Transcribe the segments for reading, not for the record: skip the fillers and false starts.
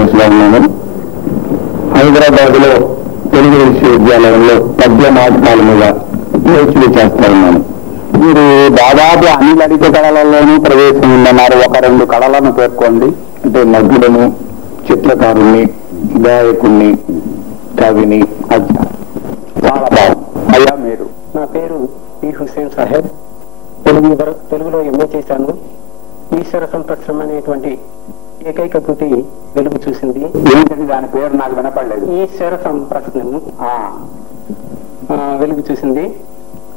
ఉన్నాను. హైదరాబాద్ లో తెలుగు విశ్వవిద్యాలయంలో పద్య నాటకాల మీద పిహెచ్డీ చేస్తా ఉన్నాను. మీరు దాదాపు అన్ని లలిత కళలలోనూ ప్రవేశం ఉందన్నారు. ఒక రెండు కళలను పేర్కోండి. అంటే నటులను, చిత్రకారుణ్ణి, గాయకుణ్ణి, కవిని. అచ్చా, చాలా బాగుంది. అయ్యా మీరు? నా పేరు పి హుస్సేన్ సాహెబ్. తెలుగులో ఎంఏ చేశాను. ఈశ్వర సంప్రక్షం అనేటువంటి ఏకైక కృతి వెలుగు చూసింది. ఏంటంటే దాని పేరు నాకు వినపడలేదు. ఈశ్వర సంప్రక్షణము వెలుగు చూసింది.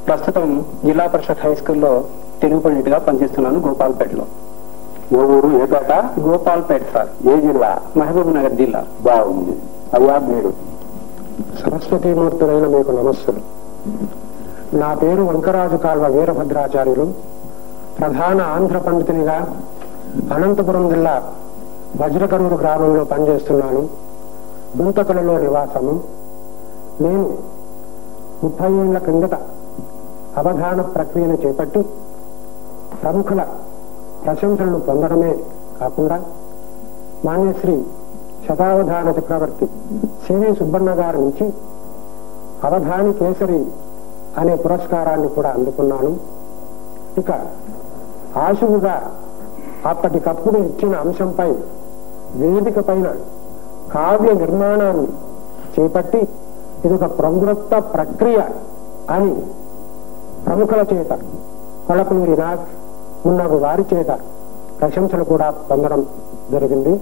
ప్రస్తుతం జిల్లా పరిషత్ హై స్కూల్లో తెలుగు పండితుగా పనిచేస్తున్నాను గోపాల్పేటలో. ఏ ఊరు, ఏ పేట? గోపాల్పేట సార్. ఏ జిల్లా? మహబూబ్ నగర్ జిల్లా. బాగుంది. అయ్యా మీరు? సరస్వతీమూర్తులైన మీకు నమస్సులు. నా పేరు వంకరాజు కాల్వ వీరభద్రాచార్యులు. ప్రధాన ఆంధ్ర పండితునిగా అనంతపురం జిల్లా వజ్రకరూరు గ్రామంలో పనిచేస్తున్నాను. గుంతకలలో నివాసము. నేను 30 ఏళ్ల క్రిందట అవధాన ప్రక్రియను చేపట్టి ప్రముఖుల ప్రశంసలను పొందడమే కాకుండా మాన్యశ్రీ శతావధాన చక్రవర్తి సివి సుబ్బన్న గారి నుంచి అవధాని కేసరి అనే పురస్కారాన్ని కూడా అందుకున్నాను. ఇక ఆశువుగా అప్పటికప్పుడు ఇచ్చిన అంశంపై వేదిక పైన కావ్య నిర్మాణాన్ని చేపట్టి ఇదొక ప్రవృత్త ప్రక్రియ అని ప్రముఖుల చేత, కొలపూరి నాగ్ మున్నగు వారి చేత ప్రశంసలు కూడా పొందడం జరిగింది.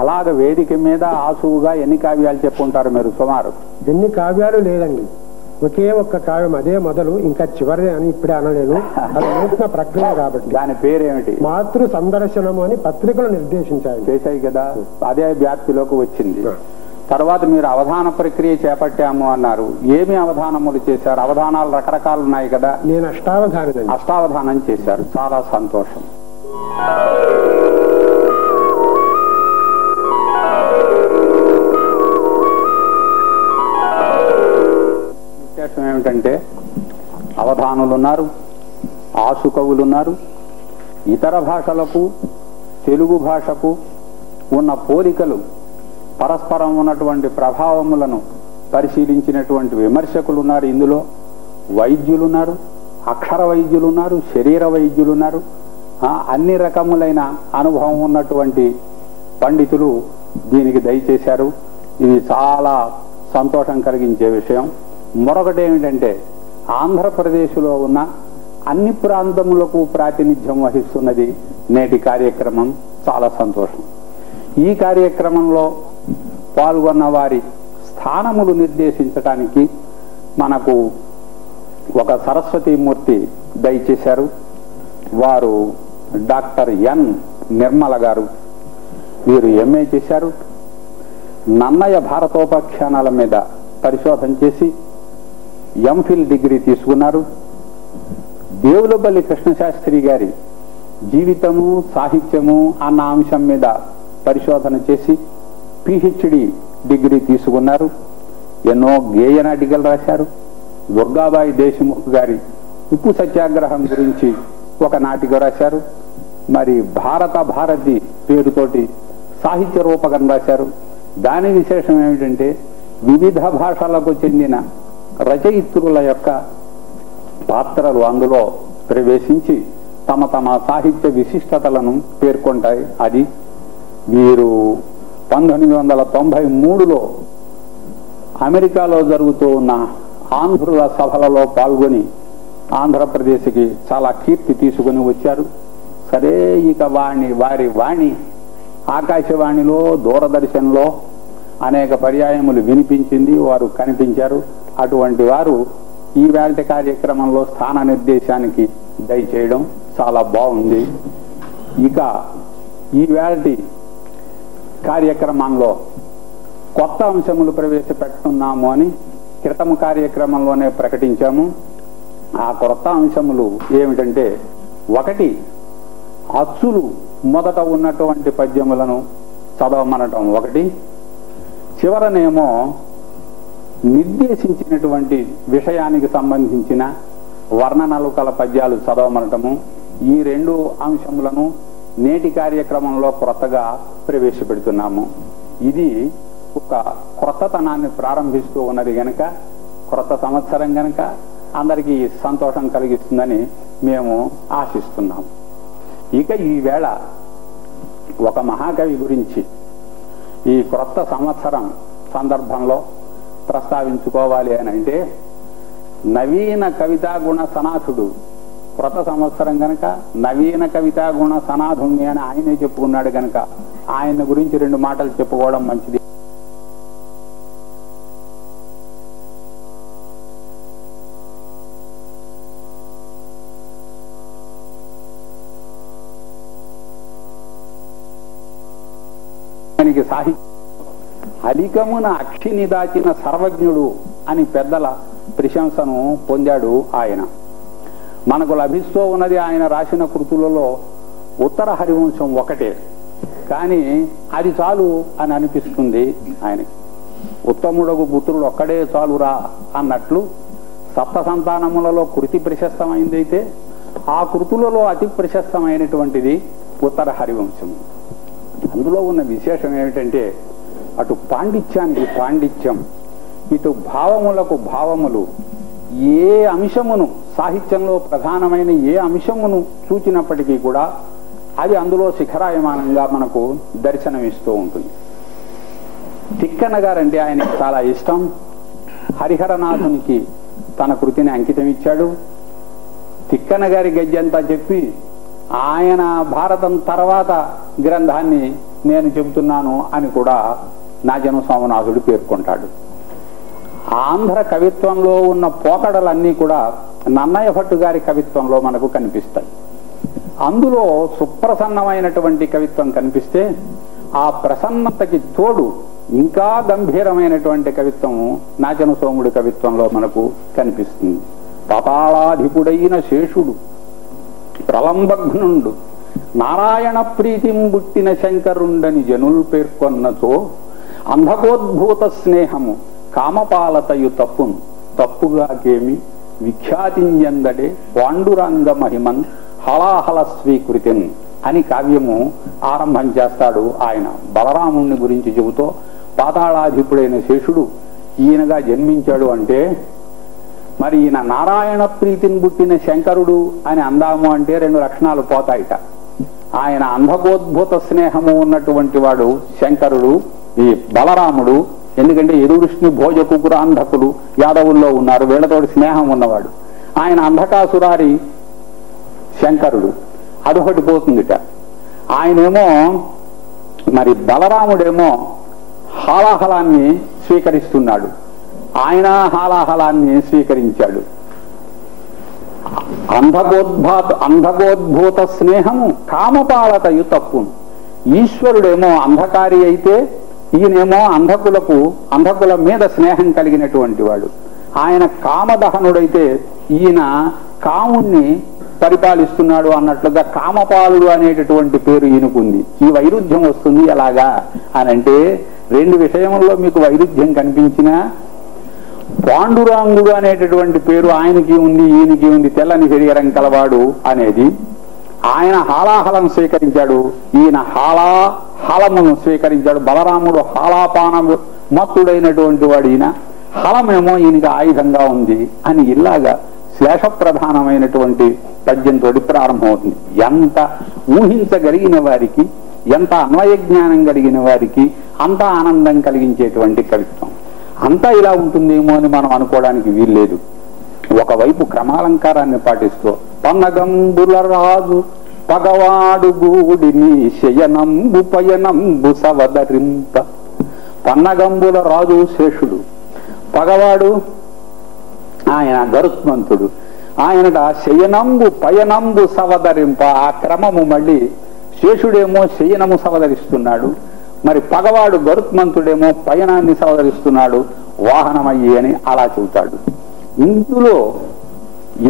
అలాగ వేదిక మీద ఆసువుగా ఎన్ని కావ్యాలు చెప్పుకుంటారు మీరు సుమారు? ఎన్ని కావ్యాలు లేదండి, ఒకే ఒక్క కావ్యం, అదే మొదలు, ఇంకా చివరి అని ఇప్పుడే అనలేను. అది నూతన ప్రక్రియ కాబట్టి. దాని పేరేమిటి? మాతృ సందర్శనము అని పత్రికలు నిర్దేశించాయి. చేశాయి కదా, అదే వ్యాప్తిలోకి వచ్చింది. తర్వాత మీరు అవధాన ప్రక్రియ చేపట్టాము అన్నారు. ఏమి అవధానములు చేశారు? అవధానాలు రకరకాలు ఉన్నాయి కదా. నేను అష్టావధానం చేశారు. చాలా సంతోషం. విశేషం ఏమిటంటే అవధానులు ఉన్నారు, ఆసు కవులు ఉన్నారు. ఇతర భాషలకు తెలుగు భాషకు ఉన్న పోలికలు, పరస్పరం ఉన్నటువంటి ప్రభావములను పరిశీలించినటువంటి విమర్శకులు ఉన్నారు. ఇందులో వైద్యులున్నారు, అక్షర వైద్యులున్నారు, శరీర వైద్యులున్నారు. అన్ని రకములైన అనుభవం ఉన్నటువంటి పండితులు దీనికి దయచేశారు. ఇది చాలా సంతోషం కలిగించే విషయం. మరొకటి ఏమిటంటే ఆంధ్రప్రదేశ్లో ఉన్న అన్ని ప్రాంతములకు ప్రాతినిధ్యం వహిస్తున్నది నేటి కార్యక్రమం. చాలా సంతోషం. ఈ కార్యక్రమంలో పాల్గొన్న వారి స్థానములు నిర్దేశించడానికి మనకు ఒక సరస్వతీమూర్తి దయచేశారు. వారు డాక్టర్ ఎన్ నిర్మల గారు. వీరు ఎంఏ చేశారు. నన్నయ భారతోపాఖ్యానాల మీద పరిశోధన చేసి ఎంఫిల్ డిగ్రీ తీసుకున్నారు. దేవులపల్లి కృష్ణశాస్త్రి గారి జీవితము, సాహిత్యము అన్న అంశం మీద పరిశోధన చేసి పిహెచ్డి డిగ్రీ తీసుకున్నారు. ఎన్నో గేయ నాటికలు రాశారు. దుర్గాబాయి దేశముఖ్ గారి ఉప్పు సత్యాగ్రహం గురించి ఒక నాటిక రాశారు. మరి భారత భారతి పేరుతోటి సాహిత్య రూపకం రాశారు. దాని విశేషం ఏమిటంటే వివిధ భాషలకు చెందిన రచయిత్రుల యొక్క పాత్రలు అందులో ప్రవేశించి తమ తమ సాహిత్య విశిష్టతలను పేర్కొంటాయి. అది వీరు 1993లో అమెరికాలో జరుగుతూ ఉన్న ఆంధ్రుల సభలలో పాల్గొని ఆంధ్రప్రదేశ్కి చాలా కీర్తి తీసుకుని వచ్చారు. సరే, ఇక వారి వాణి ఆకాశవాణిలో, దూరదర్శన్లో అనేక పర్యాయములు వినిపించింది. వారు కనిపించారు. అటువంటి వారు ఈవేళ కార్యక్రమంలో స్థాన నిర్దేశానికి దయచేయడం చాలా బాగుంది. ఇక ఈవేళ కార్యక్రమంలో కొత్త అంశములు ప్రవేశపెట్టున్నాము అని క్రితం కార్యక్రమంలోనే ప్రకటించాము. ఆ కొత్త అంశములు ఏమిటంటే, ఒకటి అచ్చులు మొదట ఉన్నటువంటి పద్యములను చదవమనటం ఒకటి, చివరనేమో నిర్దేశించినటువంటి విషయానికి సంబంధించిన వర్ణనలు కల పద్యాలు చదవమనటము. ఈ రెండు అంశములను నేటి కార్యక్రమంలో కొత్తగా ప్రవేశపెడుతున్నాము. ఇది ఒక క్రొత్తతనాన్ని ప్రారంభిస్తూ ఉన్నది గనక, క్రొత్త సంవత్సరం గనక అందరికీ సంతోషం కలిగిస్తుందని మేము ఆశిస్తున్నాం. ఇక ఈవేళ ఒక మహాకవి గురించి ఈ క్రొత్త సంవత్సరం సందర్భంలో ప్రస్తావించుకోవాలి అని అంటే, నవీన కవితా గుణ సనాథుడు, క్రొత్త సంవత్సరం గనక నవీన కవితా గుణ సనాథుణ్ణి అని ఆయనే చెప్పుకున్నాడు గనక ఆయన గురించి 2 మాటలు చెప్పుకోవడం మంచిది. ఆయనకి సాహిత్యం అధికమున అక్షిని దాచిన సర్వజ్ఞుడు అని పెద్దల ప్రశంసను పొందాడు ఆయన. మనకు లభిస్తూ ఉన్నది ఆయన రాసిన కృతులలో ఉత్తర హరివంశం ఒకటే, కానీ అది చాలు అని అనిపిస్తుంది ఆయనకి. ఉత్తముడకు పుత్రుడు ఒక్కడే చాలురా అన్నట్లు సప్త సంతానములలో కృతి ప్రశస్తమైందైతే ఆ కృతులలో అతి ప్రశస్తమైనటువంటిది ఉత్తర హరివంశం. అందులో ఉన్న విశేషం ఏమిటంటే, అటు పాండిత్యానికి పాండిత్యం, ఇటు భావములకు భావములు, ఏ అంశమును సాహిత్యంలో ప్రధానమైన ఏ అంశమును చూచినప్పటికీ కూడా అది అందులో శిఖరాయమానంగా మనకు దర్శనమిస్తూ ఉంటుంది. తిక్కన గారంటే ఆయనకి చాలా ఇష్టం. హరిహరనాథునికి తన కృతిని అంకితం ఇచ్చాడు. తిక్కన గారి గద్యంతా చెప్పి ఆయన భారతం తర్వాత గ్రంథాన్ని నేను చెబుతున్నాను అని కూడా నాజన సోమనాథుడు పేర్కొంటాడు. ఆంధ్ర కవిత్వంలో ఉన్న పోకడలన్నీ కూడా నన్నయ్య భట్టు గారి కవిత్వంలో మనకు కనిపిస్తాయి. అందులో సుప్రసన్నమైనటువంటి కవిత్వం కనిపిస్తే, ఆ ప్రసన్నతకి తోడు ఇంకా గంభీరమైనటువంటి కవిత్వం నాజన సోముడి కవిత్వంలో మనకు కనిపిస్తుంది. పాతాళాధిపుడైన శేషుడు, ప్రలంబఘ్నుండు, నారాయణ ప్రీతిం బుట్టిన శంకరుండని జనులు పేర్కొన్నతో, అంధకోద్భూత స్నేహము కామపాలతయు తప్పును తప్పుగాకేమి విఖ్యాతింజందడే పాండురంగ మహిమన్ హలాహల స్వీకృతిన్ అని కావ్యము ఆరంభం చేస్తాడు ఆయన. బలరాముణ్ణి గురించి చెబుతూ, పాతాళాధిపుడైన శేషుడు ఈయనగా జన్మించాడు అంటే, మరి ఈయన నారాయణ ప్రీతిని పుట్టిన శంకరుడు అని అందాము అంటే 2 లక్షణాలు పోతాయిట. ఆయన అంధకోద్భూత స్నేహము ఉన్నటువంటి వాడు శంకరుడు, ఈ బలరాముడు. ఎందుకంటే యదువృష్ణి భోజ కుకుర అంధకులు యాదవుల్లో ఉన్నారు, వీళ్ళతోటి స్నేహం ఉన్నవాడు. ఆయన అంధకాసురారి శంకరుడు, అదొకటి పోతుందిట. ఆయనేమో మరి బలరాముడేమో హాలాహలాన్ని స్వీకరిస్తున్నాడు, ఆయన హాలాహలాన్ని స్వీకరించాడు. అంధకోద్భూత స్నేహము కామపాలతయు తప్పును. ఈశ్వరుడేమో అంధకారి అయితే ఈయనేమో అంధకుల మీద స్నేహం కలిగినటువంటి వాడు. ఆయన కామదహనుడైతే ఈయన కాముణ్ణి పరిపాలిస్తున్నాడు అన్నట్లుగా కామపాలుడు అనేటటువంటి పేరు ఈయనకుంది. ఈ వైరుధ్యం వస్తుంది ఎలాగా అనంటే, 2 విషయంలో మీకు వైరుధ్యం కనిపించినా, పాండురాంగుడు అనేటటువంటి పేరు ఆయనకి ఉంది, ఈయనకి ఉంది, తెల్లని శరీరం కలవాడు అనేది. ఆయన హాలాహలం స్వీకరించాడు, ఈయన హలమును స్వీకరించాడు. బలరాముడు హాలాపాన మత్తుడైనటువంటి వాడు ఈయన, హలమేమో ఈయనకి ఆయుధంగా ఉంది అని ఇలాగా శ్లేషప్రధానమైనటువంటి పద్యంతో ప్రారంభమవుతుంది. ఎంత ఊహించగలిగిన వారికి, ఎంత అన్వయ జ్ఞానం కలిగిన వారికి అంత ఆనందం కలిగించేటువంటి కవిత్వం. అంతా ఇలా ఉంటుందేమో అని మనం అనుకోవడానికి వీల్లేదు. ఒకవైపు క్రమాలంకారాన్ని పాటిస్తూ, పన్నగంబుల రాజు పగవాడు గూడిని శయనంబు పయనంబు సవదరింప. పన్నగంబుల రాజు శేషుడు, పగవాడు ఆయన గరుత్మంతుడు. ఆయనట శయనంబు పయనంబు సవదరింప. ఆ క్రమము మళ్ళీ శేషుడేమో శయనము సవదరిస్తున్నాడు, మరి పగవాడు గరుత్మంతుడేమో పయనాన్ని సవదరిస్తున్నాడు వాహనమయ్యి అని అలా చెబుతాడు. ఇందులో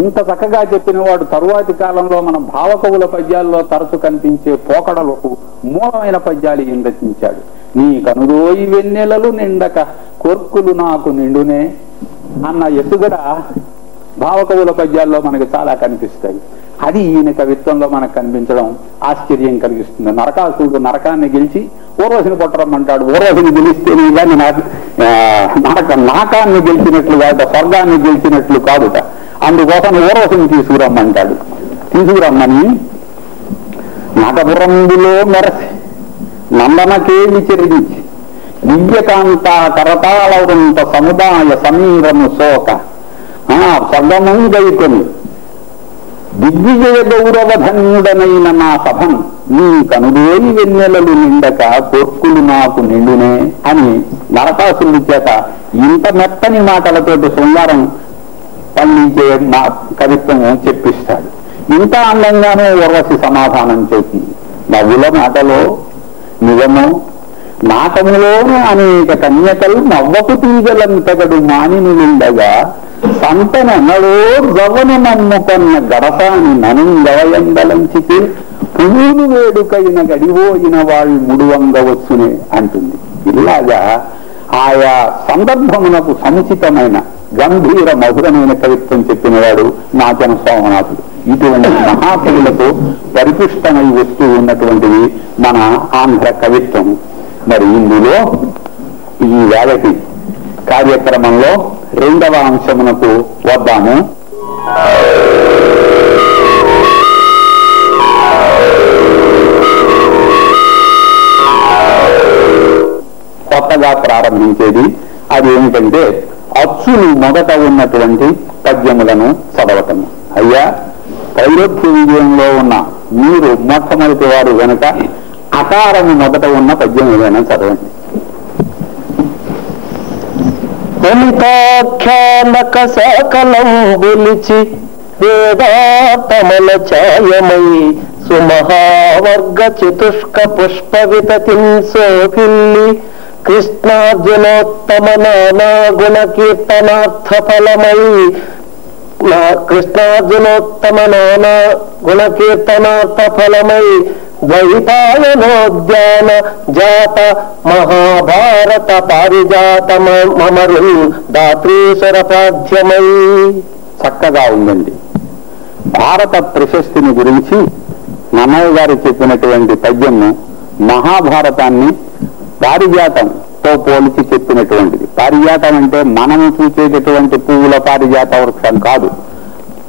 ఇంత చక్కగా చెప్పిన వాడు తరువాతి కాలంలో మన భావకవుల పద్యాల్లో తరచు కనిపించే పోకడలకు మూలమైన పద్యాలు ఈయన రచించాడు. నీ కనుదోయి వెన్నెలలు నిండక కొర్కులు నాకు నిండునే అన్న ఎత్తుగడ భావకవుల పద్యాల్లో మనకి చాలా కనిపిస్తాయి. అది ఈయన కవిత్వంలో మనకు కనిపించడం ఆశ్చర్యం కలిగిస్తుంది. నరకాసురుడు నరకాన్ని గెలిచి ఊర్వశిని కొట్టరమ్మంటాడు. ఊర్వశిని గెలిస్తే కానీ నాకాన్ని గెలిచినట్లు కాదు, స్వర్గాన్ని గెలిచినట్లు కాదుట. అందుకోసం ఊర్వశిని తీసుకురమ్మంటాడు. తీసుకురమ్మని నటపురంబులో మెరసి నందనకే విచరించి దివ్యకాంత కరతాళవృంత సముదాయ సమీరము శోక స్వర్గము గైకొని దిగ్విజయ గౌరవధన్యుడనైన నా సభం నీ కనుదేవి వెన్నెలలు నిండక కోర్కులు నాకు నిండునే అని నరకాసురుడి చేత ఇంత మెత్తని మాటలతోటి శృంగారం పండించే కవిత్వం చెప్పిస్తాడు. ఇంత అందంగానే ఊర్వశి సమాధానం చేసింది. నవ్వుల మాటలో నిజమో నాటములోను అనేక కన్యకలు నవ్వకు తీగలంతగడు మానిని నిండగా సంతనెన్నడో గవను నమ్ముకొన్న గడసాని ననుంగవయందలంచితే పువ్వులు వేడుకైన గడివోయిన వాళ్ళు ముడువంగవచ్చునే అంటుంది. ఇలాగా ఆయా సందర్భమునకు సముచితమైన గంభీర మధురమైన కవిత్వం చెప్పినవాడు నాచన సోమనాథుడు. ఇటువంటి మహాకవులకు పరిపుష్టమై వస్తూ ఉన్నటువంటిది మన ఆంధ్ర కవిత్వం. మరి ఇందులో ఈ వేళటి కార్యక్రమంలో రెండవ అంశమునకు వద్దాము. కొత్తగా ప్రారంభించేది అది ఏమిటంటే అచ్చులు మొదట ఉన్నటువంటి పద్యములను చదవటం. అయ్యా, పౌరోక్తి విజయంలో ఉన్న మీరు మొట్టమొదటి వారు కనుక అకారము మొదట ఉన్న పద్యం ఏదైనా చదవండి. లలితాఖ్యానక సకలం బులిచి వేదాతమల ఛాయమై సుమహావర్గ చతుష్క పుష్ప వితతిం సోకిల్లి కృష్ణార్జునోత్తమ నానా గుణ కీర్తనార్థ ఫలమై కృష్ణార్జునోత్తమ నానా గుణ కీర్తనార్థ ఫలమై ద్వైపాయనోద్యాన జాత మహాభారత పారిజాత మమరు దాత్రీశ్వర పాధ్యమై. చక్కగా ఉందండి. భారత ప్రశస్తిని గురించి నన్నయ్య గారు చెప్పినటువంటి పద్యము మహాభారతాన్ని పారిజాతంతో పోల్చి చెప్పినటువంటిది. పారిజాతం అంటే మనము చూసేటటువంటి పువ్వుల పారిజాత వృక్షం కాదు.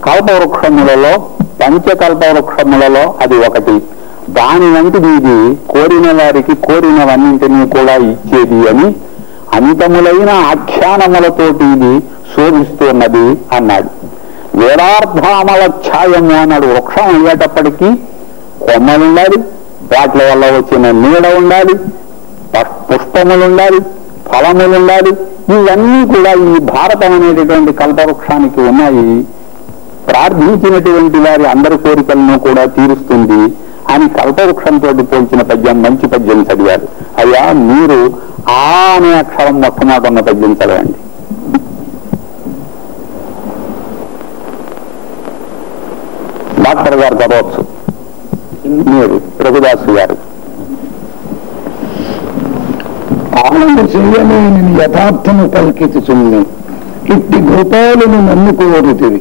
కల్పవృక్షములలో పంచకల్పవృక్షములలో అది ఒకటి. దాని వంటిది ఇది కోరిన వారికి కోరినవన్నింటినీ కూడా ఇచ్చేది అని అమితములైన ఆఖ్యానములతోటి ఇది శోభిస్తున్నది అన్నాడు. వేదార్థామల ఛాయము అన్నాడు. వృక్షం అయ్యేటప్పటికీ కొమ్మలుండాలి, వాటి వల్ల వచ్చిన నీడ ఉండాలి, పుష్పములుండాలి, ఫలములుండాలి. ఇవన్నీ కూడా ఈ భారతం అనేటటువంటి కల్పవృక్షానికి ఉన్నాయి. ప్రార్థించినటువంటి వారి అందరి కోరికలను కూడా తీరుస్తుంది అని కల్పవృక్షంతో పోల్చిన పద్యం, మంచి పద్యం చదివారు. అయ్యా, మీరు ఆ అనే అక్షరం మొట్టమొదటి ఉన్న పద్యం చదవండి. డాక్టర్ గారు చదవచ్చు, మీరు రఘుదాసు గారు. ఆనంద చెయ్యని యథార్థము పలికిచుచుంది ఇట్టి గోపాలను నన్నుకోరుతివి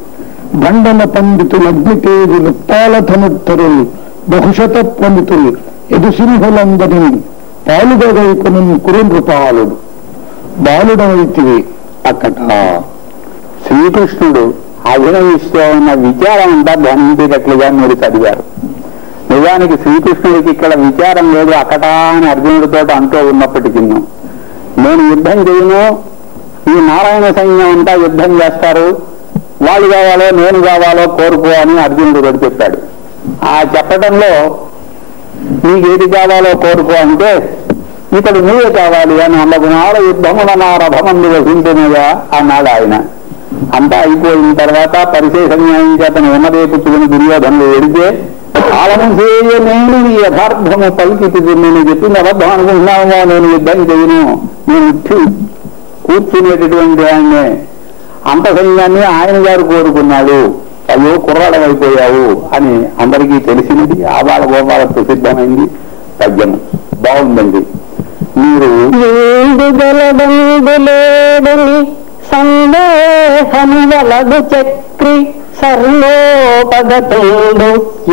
బండన పండితులగ్నితేజులు పాలధనుత్తరులు బహుశత పండితులు ఎదుసింహులందరినీ పాలుగైకొను కురు నృపాలుడు బాలుడవైతివి. అక్కడ శ్రీకృష్ణుడు అభినయిస్తూ ఉన్న విచారం అంతా ధ్యానించేటట్లుగా మీరు చదివారు. నిజానికి శ్రీకృష్ణుడికి ఇక్కడ విచారం లేదు అక్కడ అని అర్జునుడితో అంటూ ఉన్నప్పటికీ నేను యుద్ధం చేయను, ఈ నారాయణ సైన్యం అంతా యుద్ధం చేస్తారు, వాళ్ళు కావాలో నేను కావాలో కోరుకో అని అర్జునుడు కూడా చెప్పాడు. ఆ చెప్పడంలో నీకేది కావాలో కోరుకో అంటే ఇతడు నువ్వే కావాలి అని అన్నగుణాల యుద్ధముల నా రథమందు వసింటునగా అన్నాడు ఆయన. అంతా అయిపోయిన తర్వాత పరిశేష న్యాయం చేతను ఉన్నదేపుచ్చుకుని దుర్యోధనుడు ఎడితే కాలము చేయ నేను యథార్థము పలికితుంది. నేను చెప్పింది అబద్ధం అనుకుంటున్నామో, నేను యుద్ధం చేయను, నేను ఉట్టి కూర్చునేటటువంటి ఆయన్నే. అంత సైన్యాన్ని ఆయన గారు కోరుకున్నాడు. అయ్యో కుర్రాడమైపోయావు అని అందరికీ తెలిసినది. ఆబాల గోపాల ప్రసిద్ధమైంది పద్యం. బాగుందండి. మీరు సందేహము వలదు చెక్క చక్రి సర్వోపగతుండు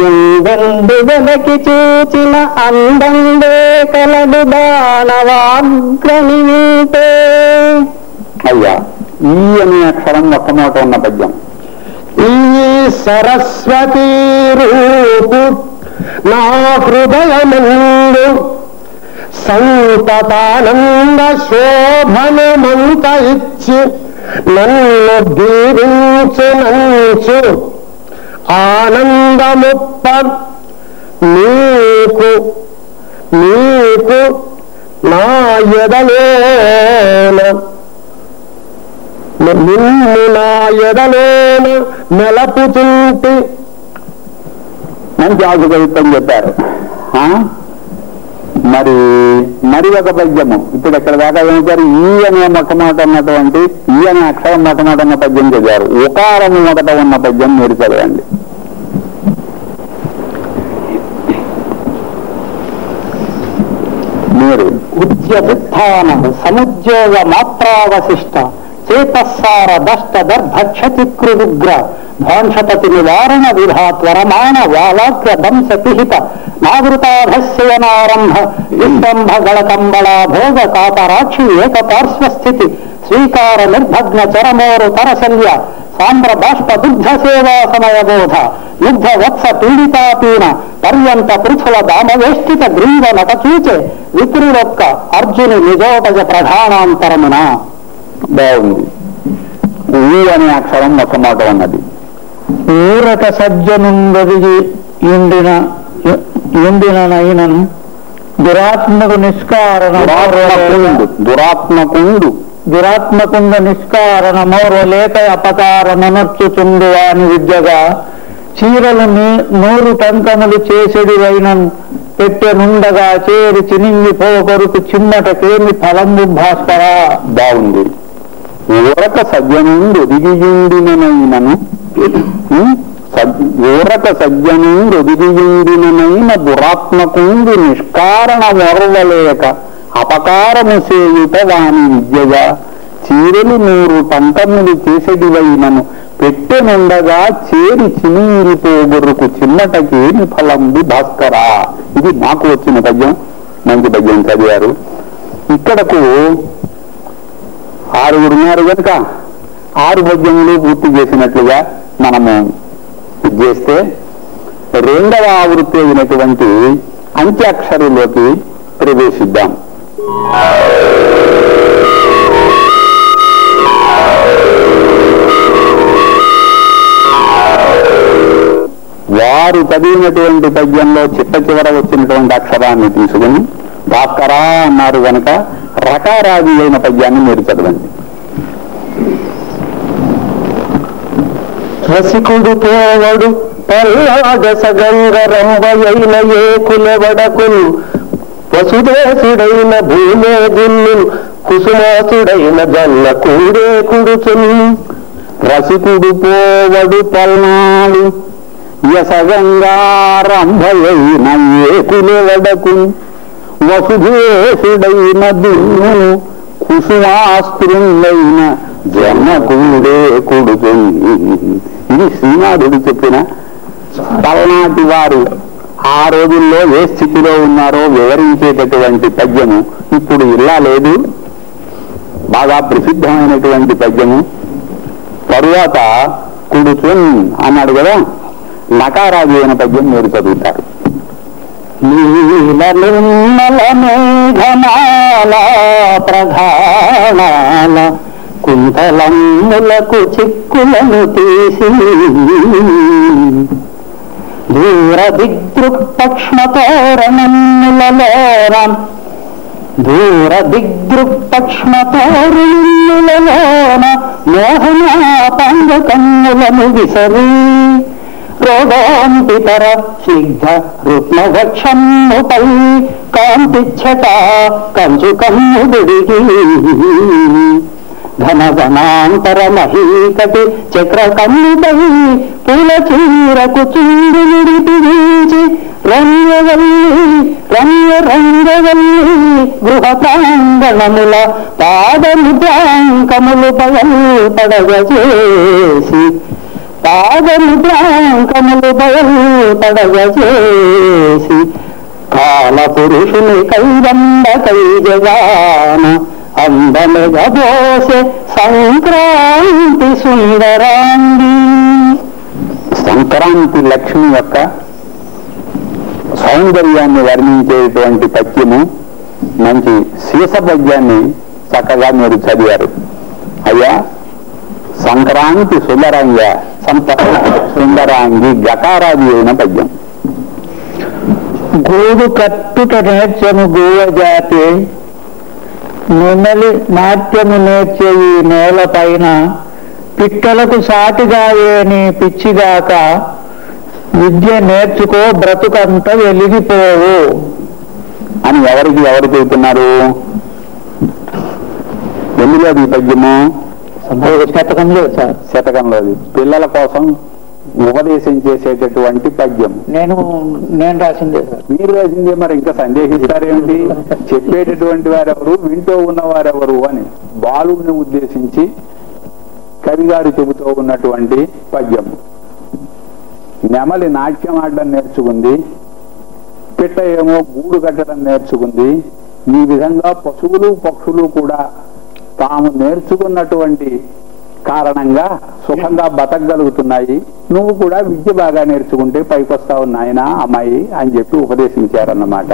ఎందెందు వెనకి చూచిన అందండే కలడు దానవాగ్రని వింటే. అయ్యా, ఈ అనే అక్షరం మొట్టమొదట ఉన్న పద్యం. ఈ సరస్వతీ రూపు నా హృదయమందు సంతతానంద శోభనమంత ఇచ్చి నన్ను దీవించునంచు ఆనందముప్ప నీకు నీకు నా ఎదలోన నిన్ను నా ఎదలోన మెలపుతుంటి. మంచి ఆశుకవిత్వం చెప్పారు. మరి ఒక పద్యము ఇప్పుడు ఎక్కడ దాకా ఏమిటారు? ఈ అనే మొట్టమొదట ఉన్నటువంటి ఈ అనే అక్షరం మొట్టమొదట ఉన్న పద్యం చదివారు. ఉకారము మొదట ఉన్న పద్యం మీరు చదవండి. మీరు ఉద్యబుద్ధానం సముద్యోగ మాత్రావశిష్ట చేతస్సార దష్ట దర్భక్షతికృగ్ర ధ్వంసపతి నివారణ విధాత్వరమాణ వాలాగ్ర దంశ పిహిత నావృతాభస్యనారంభ విస్తంభ గళకంబళా భోగ కాతరాక్షి ఏక పార్శ్వస్థితి స్వీకార నిర్భగ్న చరమోరు తరశల్య సాంద్ర బాష్ప దుగ్ధ సేవా సమయబోధ యుద్ధ వత్స పీడితాపీన పర్యంత పృథుల దామవేష్టిత గ్రీవ నటచూచే విక్రుడొక్క అర్జుని నిజోటజ ప్రధానాంతరమున. బాగుంది. ఈ అనే అక్షరం మొట్టమొదట ఉన్నది. ఊరక సజ్జనుందొదిగి ఎండిననైనను దురాత్మకు నిష్కారణ దురాత్మకుండ నిష్కారణ మౌరలేక అపకారమనర్చుచుండు అని విద్యగా చీరలు 100 టంకములు చేసెడివైనను పెట్టెనుండగా చేరి చినింగిపోకొరుకు చిమ్మటకేమి ఫలంబు భాస్కరా. బాగుంది. ఊరక సజ్జనుండు ఒదిగియుండిననైనను ఊరక సజ్జనుండు ఒదిగియుండిననైన దురాత్మకుండు నిష్కారణ మొరవలేక అపకారము సేయుట వాని విద్యగా చీరలు 100 టంకములు చేసెడివైనను పెట్టెనుండగా చేరి చినిగిపోగొరుకు చిమ్మటకేమి ఫలంబు భాస్కరా. ఇది మాకు వచ్చిన పద్యం. మంచి పద్యం చదివారు. ఇక్కడకు 6 ఉన్నారు కనుక 6 పద్యములు పూర్తి చేసినట్లుగా మనము చేస్తే 2వ ఆవృత్తి అయినటువంటి అంత్యాక్షరిలోకి ప్రవేశిద్దాం. వారు చదివినటువంటి పద్యంలో చిట్ట చివర వచ్చినటువంటి అక్షరాన్ని తీసుకుని భాస్కరా అన్నారు కనుక రకారాది అయిన పద్యాన్ని మీరు చదవండి. రసికుడు పోవడు పల్లాగ సగంగరంబయైన ఏ కులవడకును వసుదేశుడైన భూమేగుల్లు కుసుమాసుడైన జన్న కూడే కుడుచును. రసికుడు పోవడు పల్నాడు యసగంగారంభయైన ఏ కులవడకు వసుదేశుడైన దున్నును కుసుమాస్త్రులైన జనకుడే కొడుతుంది. ఇది శ్రీనాథుడు చెప్పిన పల్నాటి వారు ఆ రోజుల్లో ఏ స్థితిలో ఉన్నారో వివరించేటటువంటి పద్యము. ఇప్పుడు ఇలా లేదు, బాగా ప్రసిద్ధమైనటువంటి పద్యము. తరువాత కుడుచున్ అన్నాడు కదా, నకారాది అయిన పద్యం మీరు చదువుతారు. నీల నిర్మల మేఘమాల ప్రధానాల కుంతలమ్ములకు చిక్కులను తీసి దూర దిగ్దృక్పక్ష్మతోరణములలోన మోహనా పంగకన్నులను విసరి రోగాంపితర స్నిగ్ధ రుక్మవక్షమ్ముపై కాంతిచ్చట కంచు కమ్ముడిగి ఘనఘనాంతర మహీకటి చక్ర కన్నుపై పూల చీరకు చుండి విడిపించి రమ్య రంగవల్లి గృహ ప్రాంగణముల పాదముద్రాంకములు పడగచేసి పాదముద్రాంకములు బయలుపడగచేసి కాల పురుషుని కైరండ కైజగాన అందమెగబోసే సంక్రాంతి సుందరాంగి. సంక్రాంతి లక్ష్మి యొక్క సౌందర్యాన్ని వర్ణించేటువంటి పద్యము, మంచి శీస పద్యాన్ని చక్కగా మీరు చదివారు. అయ్యా, సంక్రాంతి సుందరంగ సుందరాంగి గకారాది అయిన పద్యం. గూడు కట్టుట నేర్చను గూవ జాతి నెమలి నాట్యము నేర్చే ఈ నేల పైన పిట్టలకు సాటిగాయేని పిచ్చిగాక విద్య నేర్చుకో బ్రతుకంత వెలిగిపోవు అని ఎవరు చెబుతున్నారు? ఎందులో ఈ పద్యము? శతకంలోది పిల్లల కోసం ఉపదేశం చేసేటటువంటి పద్యం. నేను రాసిందే సార్. మీరు రాసిందే, మరి ఇంకా సందేహిస్తారేమిటి? చెప్పేటటువంటి వారెవరు, వింటూ ఉన్నవారెవరు అని బాలుని ఉద్దేశించి కవిగారు చెబుతూ ఉన్నటువంటి పద్యం. నెమలి నాట్యం ఆడడం నేర్చుకుంది, పిట్ట ఏమో గూడు కట్టడం నేర్చుకుంది. ఈ విధంగా పశువులు పక్షులు కూడా తాము నేర్చుకున్నటువంటి కారణంగా సుఖంగా బతకగలుగుతున్నాయి. నువ్వు కూడా విద్య బాగా నేర్చుకుంటే పైకొస్తావు నాయన అమ్మాయి అని చెప్పి ఉపదేశించారన్నమాట.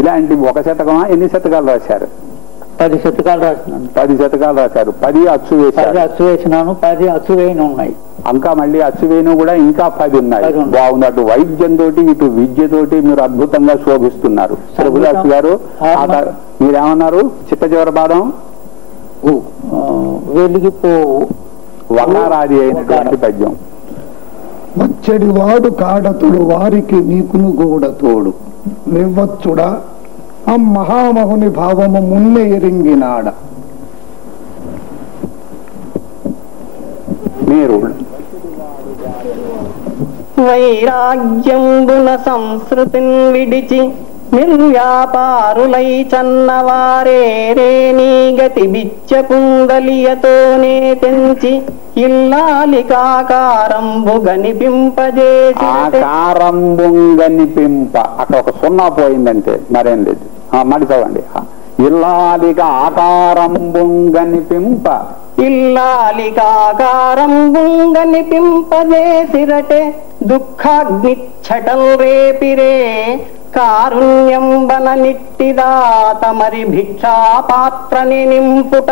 ఇలాంటి ఒక శతకమా, ఎన్ని శతకాలు రాశారు? 10 శతకాలు రాసినాను. 10 శతకాలు రాశారు. 10 అచ్చు వేశారు. 10 అచ్చు వేసినాను, 10 అచ్చు వేయను ఉన్నాయి. ఇంకా మళ్ళీ అచ్చు వేయను కూడా ఇంకా 10 ఉన్నాయి. బాగుంది. అటు వైద్యంతో ఇటు విద్యతోటి మీరు అద్భుతంగా శోభిస్తున్నారు. ప్రభుదాస్ గారు మీరేమన్నారు? చిట్ట చివరి పాదం వెలిగిపోవు వకారాది అయినటువంటి పద్యం. వచ్చడి వాడు కాడతుడు వారికి నీకును గూడ తోడు నివ్వచ్చుడా ఆ మహామహుని భావము మున్నె ఎరింగినాడ. మీరు వైరాగ్యంబున సంస్కృతిని విడిచి నిర్వ్యాపారులై చన్నవారే రేణీ గతి బిచ్చ కుందలియతోనే తెంచి ఇల్లాలికాకారంబు గనిపింపజేసి. ఆకారంబుంగనిపింప, అక్కడ ఒక సున్నా పోయిందంటే మరేం లేదు. మళ్ళీ చదవండి. ఇల్లాలిక ఆకారంబుంగనిపింప ఇల్లాలికాకారంబుంగనిపింపజేసిరటే దుఃఖాగ్నిచ్చటం రేపిరే కారుణ్యం బన నిట్టిదా తమరి భిక్షా పాత్రని నింపుట.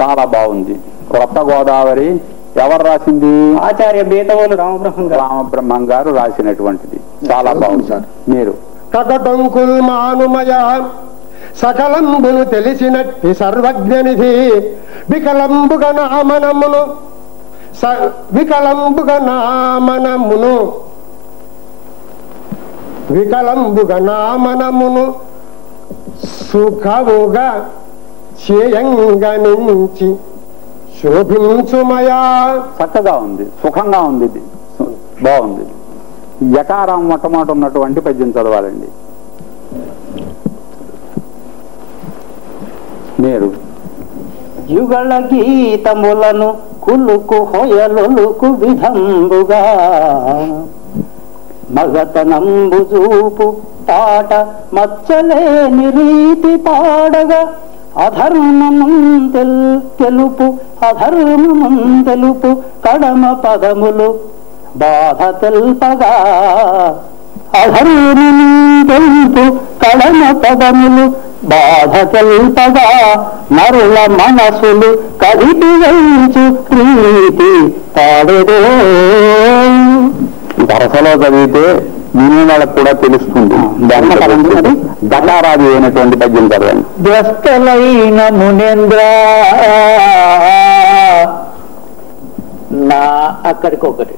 చాలా బాగుంది. కొత్త గోదావరి ఎవరు రాసింది? ఆచార్య బేతవోలు రామబ్రహ్మం గారు రాసినటువంటిది. చాలా బాగుంది సార్. మీరు కథటంకుల్ మానుమయ సకలంబును తెలిసినట్టి సర్వజ్ఞనిధి వికలంబుగ నామనమును సుఖముగా చేయంగా నుంచి శోభించుమయా. చక్కగా ఉంది, సుఖంగా ఉంది, ఇది బాగుంది. యకారం మొట్టమొదటి ఉన్నటువంటి పద్యం చదవాలండి మీరు. యుగళ గీతములను కులుకు హొయలుకు విధంబుగా మగతనంబు చూపు పాట మచ్చలేని రీతి పాడగా అధర్మమున్ తెలుపు కడమ పదములు బాధ తెల్పగా. అధర్మమున్ తెలుపు కడమ పదములు బాధ తెల్పగా నరుల మనసులు కదిపి వెంచు ప్రీతి పాడేదో. వరసలో చదివితే వినే వాళ్ళకు కూడా తెలుస్తుంది. దకారాది అయినటువంటి పద్యం చదవండి. ద్రష్టలైన మునేంద్ర నా అక్కడికొకటి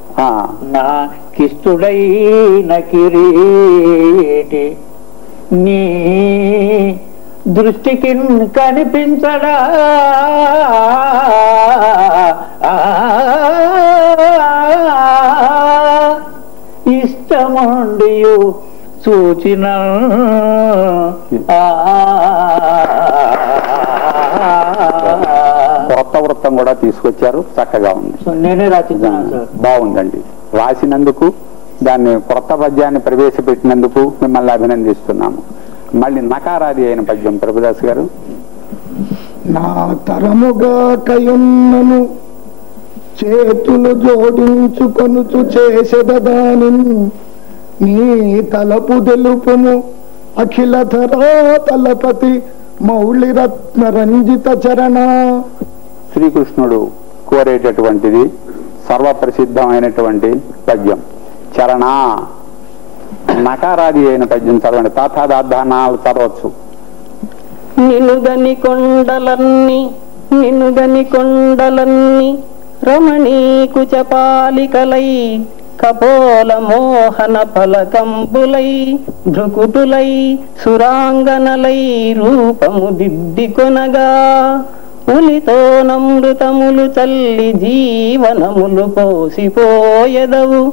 నా కిష్టుడైన కిరీటి నీ దృష్టికి కనిపించడా ఇష్టముండియు సూచిన కొత్త వృత్తం కూడా తీసుకొచ్చారు, చక్కగా ఉంది. నేనే రాసిస్తున్నాను సార్. బాగుందండి. రాసినందుకు, దాన్ని కొత్త పద్యాన్ని ప్రవేశపెట్టినందుకు మిమ్మల్ని అభినందిస్తున్నాము. మళ్ళీ నకారాది అయిన పద్యం ప్రభుదాస్ గారు. నా తరముగా కయున్నను చేతులు జోడించుకొనుచు చేసెదదాని నీ తలపు తెలుపును అఖిలధరా తలపతి మౌళిరత్న రంజిత చరణ. శ్రీకృష్ణుడు కోరేటటువంటిది సర్వప్రసిద్ధమైనటువంటి పద్యం చరణ. నకారాది అయిన పద్యం చదవండి. తాతాదార్థానాలు చదవచ్చు. నినుగని కొండలన్నీ రమణీకు చపాలికలై కపోల మోహన ఫలకంబులై భృకుటులై సురాంగనలై రూపము దిద్ది కొనగా ఉలితో నమృతములు చల్లి జీవనములు పోసిపోయెదవు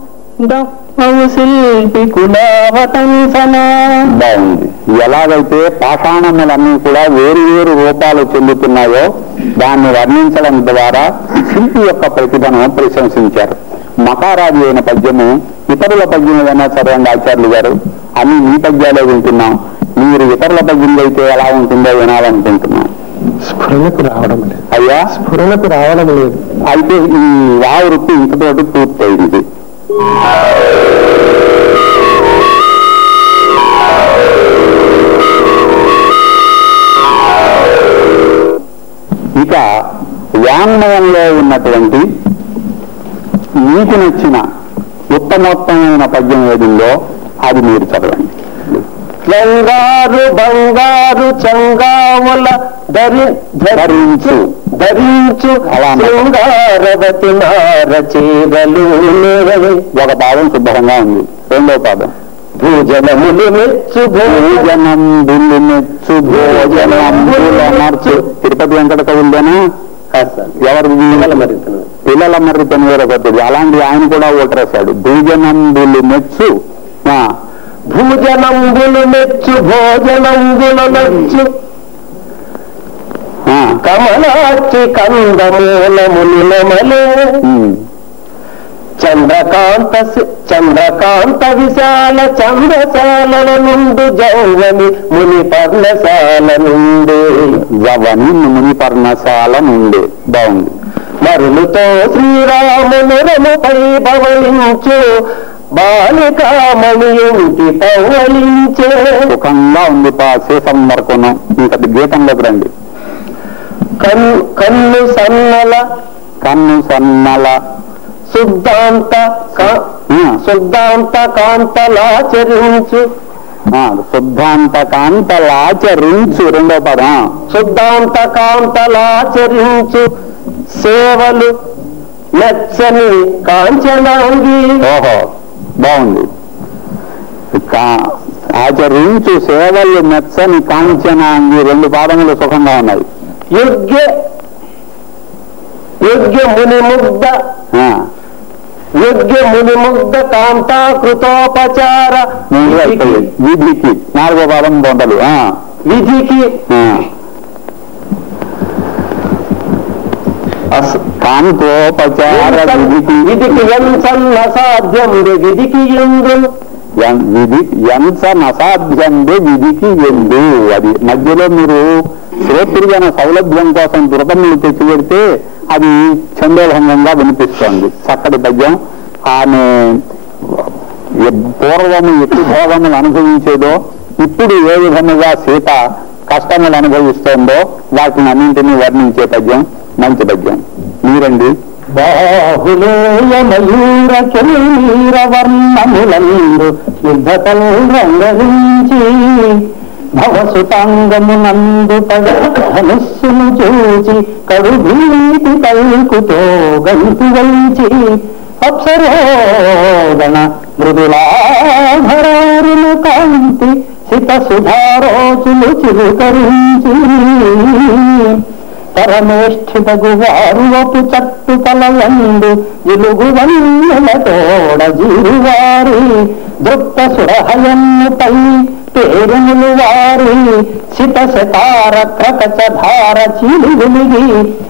శిల్పి కులావతంసనా. బాగుంది. ఎలాగైతే పాషాణములన్నీ కూడా వేరు వేరు రూపాలు చెందుతున్నాయో దాన్ని వర్ణించడం ద్వారా శిల్పి యొక్క ప్రతిభను ప్రశంసించారు. మకారాది అయిన పద్యము ఇతరుల పద్యం ఏదైనా చదవండి ఆచార్యులు గారు. అన్ని మీ పద్యాలే వింటున్నాం. మీరు ఇతరుల పద్యం అయితే ఎలా ఉంటుందో వినాలనుకుంటున్నాం. స్ఫురణకు రావడం లేదు. అయ్యా, స్ఫురణకు రావడం లేదు. అయితే ఈ వావృత్తి ఇంతతోటి పూర్తయింది. ఇక వాంగ్మయంలో ఉన్నటువంటి మీకు నచ్చిన ఉత్తమోత్తమైన పద్యం ఏదిందో అది మీరు చదవండి. బంగారు బంగారు చంగాముల ధరించు శృంగారవతి నార చీరలు. ఒక పాదం శుభ్రంగా ఉంది. రెండో పాదం భోజనములు మెచ్చు భోజనంబులు మెచ్చు భోజనంబులమర్చు. తిరుపతి వెంకట కవులదేనా? ఎవరు? పిల్లల మర్రి తను వేరే పద్ధతి. అలాంటి ఆయన కూడా ఓటరేశాడు. భోజనంబులు మెచ్చు భోజనంబులు మెచ్చు భోజనంబులు మెచ్చు కమలాచి కందమూలమునిలమలే చంద్రకాంత విశాల చంద్రశాల నుండు జౌవని ముని పర్ణశాల నుండే. జవని ముని పర్ణశాల నుండే. బాగుంది. మరులతో శ్రీరాముని రముపై భవలించు బాలికామణి ఇంటి పౌవలించే. సుఖంగా ఉంది. శేషం వరకును ఇంకా గీతంలోకి రండి. కన్ను సన్నల శుద్ధాంత కాంతలాచరించు. శుద్ధాంత కాంతలాచరించు. రెండో పదం శుద్ధాంత కాంతలాచరించు సేవలు మెచ్చని కాంచనాంగి. ఓహో, బాగుంది. ఆచరించు సేవలు మెచ్చని కాంచనాంగి. రెండు పాదములు సుఖంగా ఉన్నాయి. యోగ్య ముని ముగ్ధ కాంతాకృతోపచార విధికి. నాలుగో పాదం బొండలు. విధికి కాంతోపచార విధికి ఎంసన్న సాధ్యం విధికి ఎందు ఎంత నసాధ్యందే విధికి ఎందు. అది మధ్యలో మీరు శ్రోత్రిజన సౌలభ్యం కోసం దురతములు తెచ్చిపెడితే అది చందోభంగంగా వినిపిస్తోంది. చక్కటి పద్యం. ఆమె పూర్వము ఎట్టి భోగములు అనుభవించేదో ఇప్పుడు ఏ విధముగా సీత కష్టములు అనుభవిస్తోందో వాటిని అన్నింటినీ వర్ణించే పద్యం. మంచి పద్యం. మీరండి. బాహులేయ మయూర కిరీర వర్ణములందు యుద్ధతల్ రంగరించి భవసుతాంగమునందు ధనుస్సును చూచి కడుభీతి కల్కుతో గంతు వల్చి అప్సరోగణ మృదులాధరారులు కాంతి సిత సుధారోచులు చిరుకరించి పరమేష్ఠితగు వారువపు చట్టు కలయందు ఇలుగు వన్నెల తోడ జీవారి దృప్త సురహయన్నుపై పేరుములు వారి శితశతార ప్రకచధార చీలిగులిగి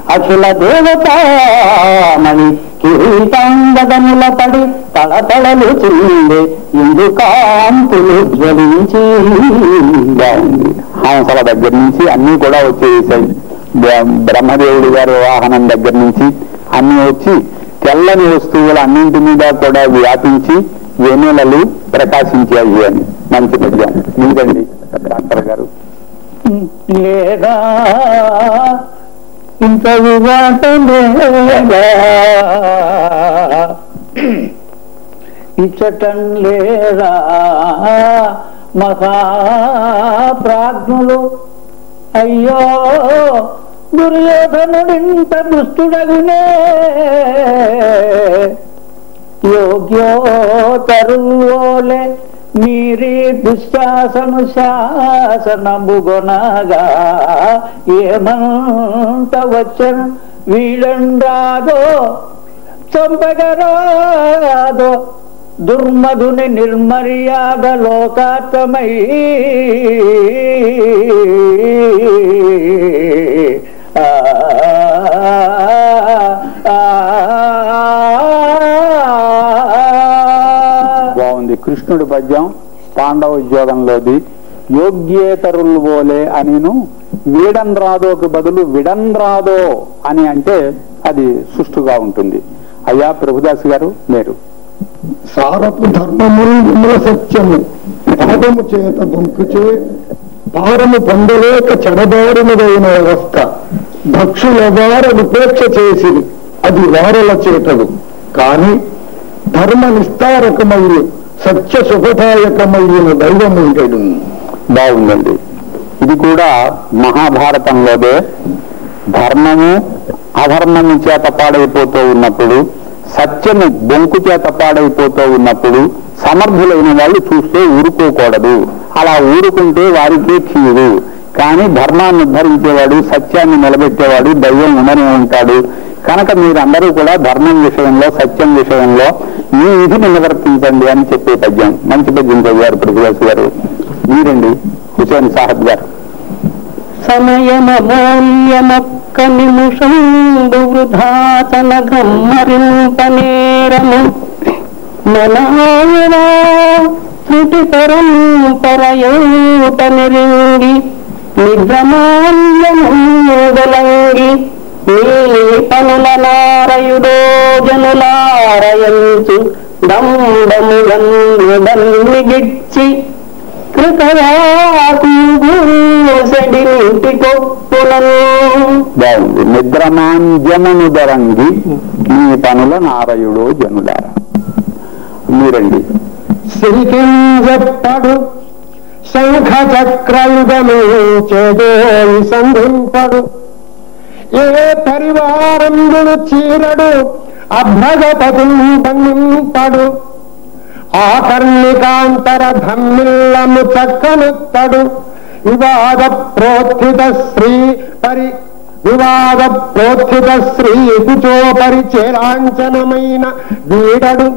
అఖిల దేవతామణి కిరీటాంగదముల పడి తళతళలు చిందే ఇందు కాంతులు జ్వలించి. హంసల దగ్గర నుంచి అన్ని కూడా వచ్చేసాయి. బ్రహ్మదేవుడి గారి వాహనం దగ్గర నుంచి అన్ని వచ్చి తెల్లని వస్తువులు అన్నింటి మీద కూడా వ్యాపించి వెన్నెలలు ప్రకాశించాయి అని మంచి పద్యం. మీదండి డాక్టర్ గారు. లేదా ఇంత ఇచ్చటం లేదా మహాప్రాజ్ఞులు అయ్యో దుర్యోధనుడింత దుష్టుడగునే యోగ్యోతరులే మీరే దుశ్శాసను శాసనముగొనగా ఏమంత వచ్చను వీడంరాదో చంపగరాదో దుర్మధుని నిర్మర్యాద లోకాత్మై బాగుంది. కృష్ణుడి పద్యం పాండవ ఉద్యోగంలోది. యోగ్యేతరులు పోలే అనిను వీడన్ రాదోకి బదులు విడన్ రాదో అని అంటే అది సుష్టుగా ఉంటుంది. అయ్యా ప్రభుదాస్ గారు మీరు. సారపు ధర్మములు విమల సత్యము పాదము చేత బొంకుచే భారము పొందలేక చెడబారినదైన వ్యవస్థ భక్షుల వార విపేక్ష చేసి అది వారల చేతడు కాని ధర్మ నిస్తారకమయ్యు సత్య శుభదాయకమయ్యిన దైవముండెడు. బాగుందండి. ఇది కూడా మహాభారతంలోదే. ధర్మము అధర్మము చేత పాడైపోతూ ఉన్నప్పుడు, సత్యము బొంకు చేత పాడైపోతూ ఉన్నప్పుడు సమర్థులైన వాళ్ళు చూస్తే ఊరుకోకూడదు. అలా ఊరుకుంటే వారికే కీడు. కానీ ధర్మాన్ని ఉద్ధరించేవాడు, సత్యాన్ని నిలబెట్టేవాడు దైవం ఉండనే ఉంటాడు. కనుక మీరందరూ కూడా ధర్మం విషయంలో, సత్యం విషయంలో మీ విధిని నివర్తించండి అని చెప్పే పద్యం. మంచి పద్యం చదివారు ప్రభుదాస్ గారు. మీరండి హుసేన్ సాహబ్ గారు. సమయమూల్యమొక్క నిమిషం వృధాతన గమ్మరింపనేరము మనాయనా త్రుటితరం పరయూట నిరింగి నిద్రమాల్యముదలంగి నీ పనుల నారయుడో జనులారయంచు దండముగన్నిగిచ్చి బాగుంది. నిద్రమాంజమును దరంగి నీ పనుల నారయుడో జనులారా. మీరండి. సిరికింజప్పడు శంఖ చక్రయుగము చేదోయి సంధింపడు ఏ పరివారంగులు చీరడు అభ్రగపతింపడు ఆకర్ణికాంతర ధమ్మిల్లము చక్కనుత్తడు వివాద ప్రోత్థిత శ్రీ కుచో పరిచేలాంఛనమైన వీడడు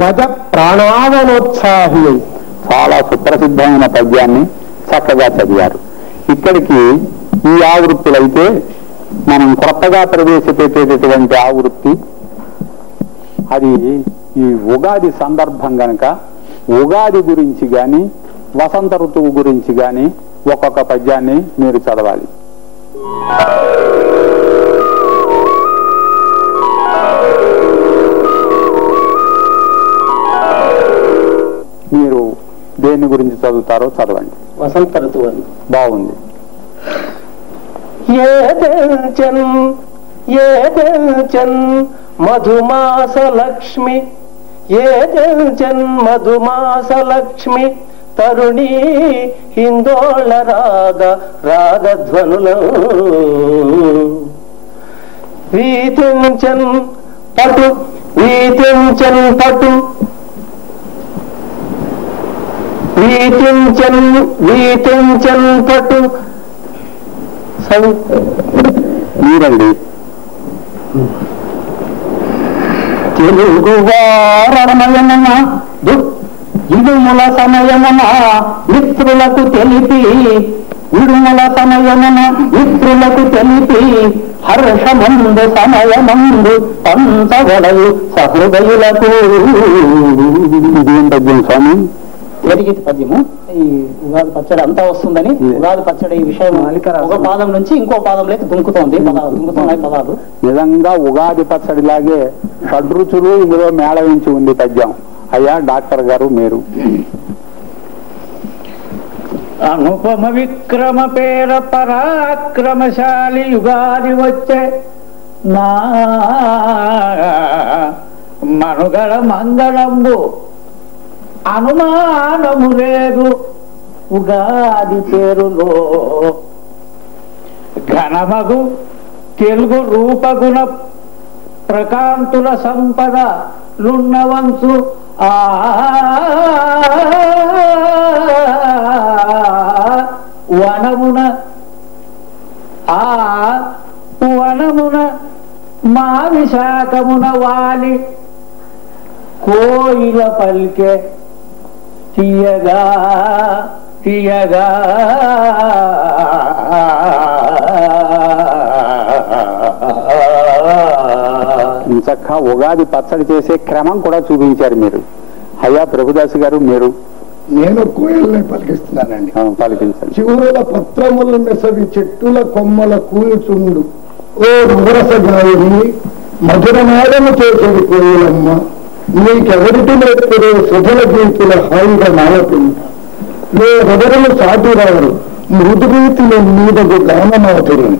గజ ప్రాణావనోత్సాహి. చాలా సుప్రసిద్ధమైన పద్యాన్ని చక్కగా చదివారు. ఇక్కడికి ఈ ఆవృత్తులైతే మనం కొత్తగా ప్రవేశపెట్టేటటువంటి ఆవృత్తి అది ఈ ఉగాది సందర్భం గనక ఉగాది గురించి గాని వసంత ఋతువు గురించి గాని ఒక్కొక్క పద్యాన్ని మీరు చదవాలి. మీరు దేని గురించి చదువుతారో చదవండి. వసంత ఋతువు. బాగుంది. ఏదెల్చన్ మధుమాస లక్ష్మి ఏదెల్చన్ మధుమాస లక్ష్మి తరుణీ హిందోళ రాగధ్వనుల వీతించన్ పటు వీతించన్ పటు వీతించన్ పటు మీరండి. తెలుగు వారమయన ఇడుముల సమయమున మిత్రులకు తెలిపి విడుముల సమయమున మిత్రులకు తెలిపి హర్షమందు సమయమందు పంచగలవు సహృదయులకు. ఇదేం పద్యం స్వామి? ఏదిగీత పద్యము. ఈ ఉగాది పచ్చడి అంతా వస్తుందని ఉగాది పచ్చడి ఈ విషయం ఒక పాదం నుంచి ఇంకో పాదంలోకి దుంకుతోంది, దుంకుతున్నాయి పదాలు. నిజంగా ఉగాది పచ్చడిలాగే షడ్రుచులు ఇందులో మేళవించి ఉంది పద్యం. అయ్యా డాక్టర్ గారు మీరు అనుపమ విక్రమ పేర పరాక్రమశాలి యుగాది వచ్చే నా మనుగడ మంగళంబు అనుమానము లేదు. ఉగాది పేరులో ఘనమగు తెలుగు రూపగుణ ప్రకాంతుల సంపద లున్నవంశు వనమున మా విశాఖమున వాలి కోయిల పలికే తీయగా తీయగా చక్కగా ఉగాది పచ్చడి చేసే క్రమం కూడా చూపించారు మీరు. అయ్యా ప్రభుదాస్ గారు మీరు. నేను కోయల్ని పలికిస్తున్నానండి. పలికించండి. చివురుల పత్రములు మెసవి చెట్టుల కొమ్మల కూలుచుండు ఓ రురస గాయని మధురనాదము చేసేది కోయిలమ్మ నీకెవరికి నేర్పుడే సుధల గీతుల హాయిగా నాలపింట లే హృదయము సాటిరారు మృదురీతుల మీదకు గానమాధురుని.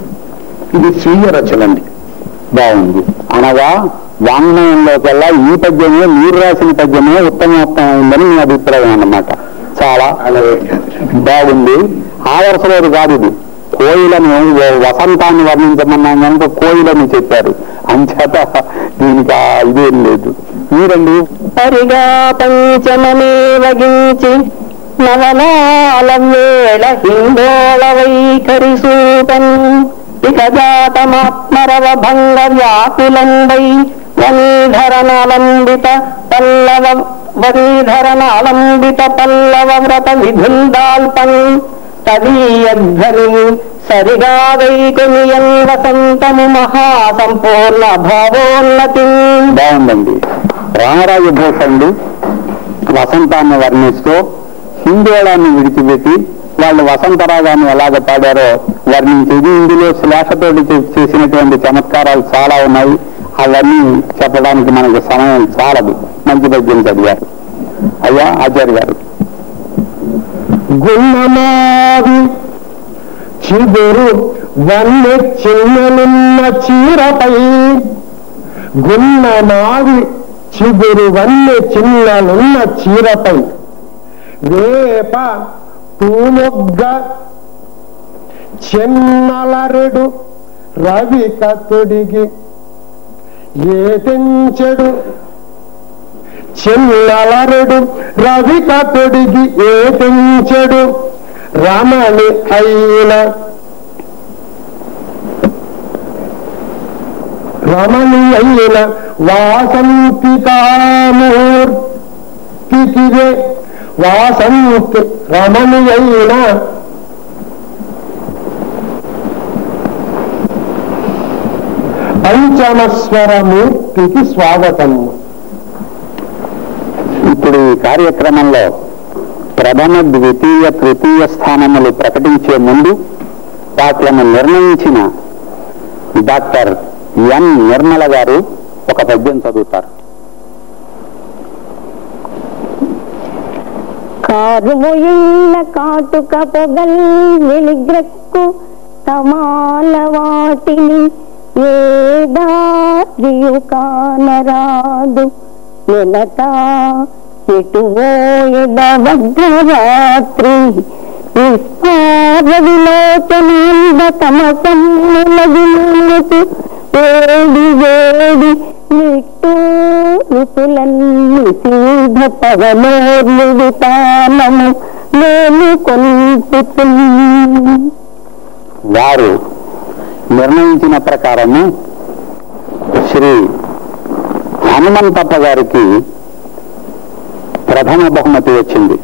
ఇది స్వీయ రచనండి. బాగుంది. అనగా వాంగ్మయంలోకెల్లా ఈ పద్యమే మీరు రాసిన పద్యమే ఉత్తమోత్తమైందని మీ అభిప్రాయం అన్నమాట. చాలా బాగుంది. ఆ వరుసలోది కాదు ఇది. కోయిలను వసంతాన్ని వర్ణించమన్నాం కనుక కోయిలని చెప్పారు. అంచేత దీనికి ఇదేం లేదు. మీరండి. పరిగా పంచమమే వగించి నవనాల వేళ హిందోళ వైఖరి సూపన్ ఇక జాతమాత్మరవ భంగ వ్యాకులంబై వనీధరణాలంబిత పల్లవ వ్రత విధుల్దాల్పన్ తదీయధ్వని సరిగా వైకునియన్ వసంతము మహాసంపూర్ణ భావోన్నతి. బాగుందండి. రామరాజ భూషణుడు వసంతాన్ని వర్ణిస్తూ హిందోళాన్ని విడిచిపెట్టి వాళ్ళు వసంతరాగాన్ని ఎలాగ పాడారో వర్ణించేది. ఇందులో శ్లేషతోటి చేసినటువంటి చమత్కారాలు చాలా ఉన్నాయి. అవన్నీ చెప్పడానికి మనకు సమయం చాలదు. మంచి పద్యం చదివారు. అయ్యా ఆచార్య గారు. గుణమాది చిగురు వన్నె చిన్నలున్న చీరపై గుణమాది చిగురు వన్నె చిన్నలున్న చీరపై వేప పూమొగ్గ చెన్నలరెడు రవిక తొడిగి ఏతించెడు చెన్నలరెడు రవిక తొడిగి ఏతించెడు రమణి అయిన వాసంతికామూర్తికిదే వాసంతి రమణి అయిన పంచమస్వరమూర్తికి స్వాగతం. ఇప్పుడు ఈ కార్యక్రమంలో ప్రథమ ద్వితీయ తృతీయ స్థానములు ప్రకటించే ముందు వాటిని నిర్ణయించిన డాక్టర్ ఎన్ నిర్మల గారు ఒక పద్యం చదువుతారు. కారుముయిన కాటుక పొగల్ వెలిగ్రక్కు సమాల వాటిని ఏదాద్రియు కానరాదు నెలట ఎటువోయద భద్రరాత్రి విస్పార విలోచనాంద తమసమ్ములగినచు వేడి వేడి నిట్టూరుపులన్ని సీధ పవనోర్మితానము నేను కొల్పుతున్. వారు నిర్ణయించిన ప్రకారము శ్రీ హనుమంతప్ప గారికి ప్రథమ బహుమతి వచ్చింది.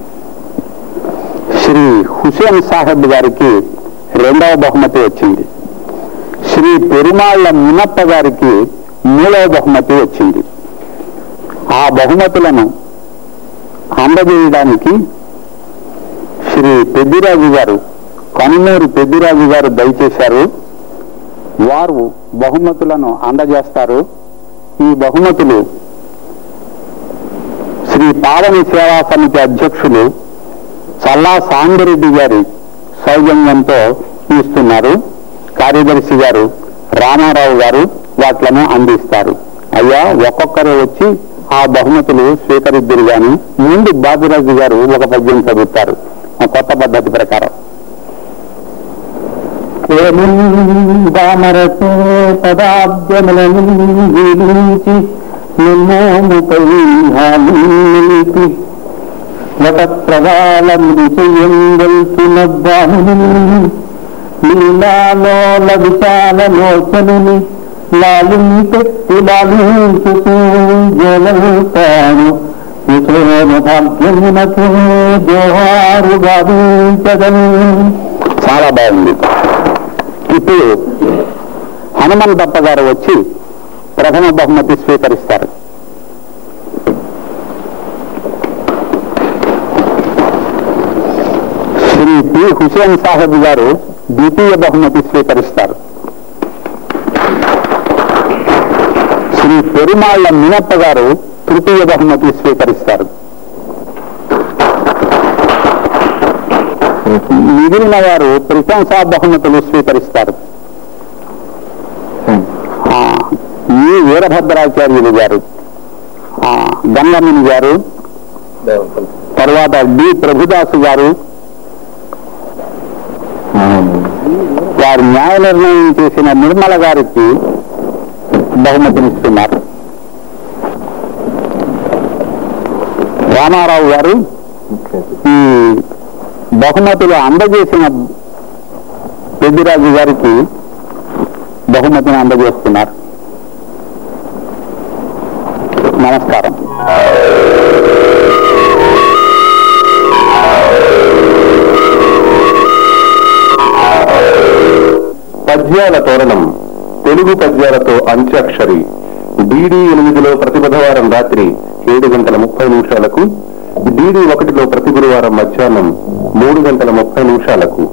శ్రీ హుసేన్ సాహెబ్ గారికి రెండవ బహుమతి వచ్చింది. శ్రీ పెరుమాళ్ల మునప్ప గారికి మూడవ బహుమతి వచ్చింది. ఆ బహుమతులను అందజేయడానికి శ్రీ పెద్దిరాజు గారు, కనుమూరి పెద్దిరాజు గారు దయచేశారు. వారు బహుమతులను అందజేస్తారు. ఈ బహుమతులు శ్రీ పావని సేవా సమితి అధ్యక్షులు చల్లా సాంబరెడ్డి గారి సౌజన్యంతో ఇస్తున్నారు. కార్యదర్శి గారు రామారావు గారు వాట్లను అందిస్తారు. అయ్యా, ఒక్కొక్కరు వచ్చి ఆ బహుమతులు స్వీకరిద్దురు గాని ముందు బాబురాజు గారు ఒక పద్యం చదువుతారు కొత్త పద్ధతి ప్రకారం. పదాబ్దములను జీవించి నిమ్మోముపై నిలిపి వటప్రవాళములు చెయ్యంగల్సిన బాహుని నీలాలోల విశాలలోచనుని లాలిని పెట్టి లాలించుతూ జలతాను విశోమ భాగ్యమునకు జోహారు గావించదను. చాలా బాగుంది. ఇప్పుడు హనుమంతప్ప గారు వచ్చి ప్రథమ బహుమతి స్వీకరిస్తారు. శ్రీ పి హుసేన్ సాహెబ్ గారు ద్వితీయ బహుమతి స్వీకరిస్తారు. శ్రీ పెరుమాళ్ల మునప్ప గారు తృతీయ బహుమతి స్వీకరిస్తారు. మిగిలిన వారు ప్రశంసా బహుమతులు స్వీకరిస్తారు. ఈ వీరభద్రాచార్యులు గారు, గంగముని గారు, తర్వాత డి ప్రభుదాసు గారు వారు న్యాయ నిర్ణయం చేసిన నిర్మల గారికి బహుమతినిస్తున్నారు. రామారావు గారు ఈ బహుమతులు అందజేసిన పెద్దిరాజు గారికి బహుమతిని అందజేస్తున్నారు. నమస్కారం. పద్యాల తోరణం తెలుగు పద్యాలతో అంత్యాక్షరి DD8లో ప్రతి బుధవారం రాత్రి 7:30 DD1లో ప్రతి గురువారం మధ్యాహ్నం 3:30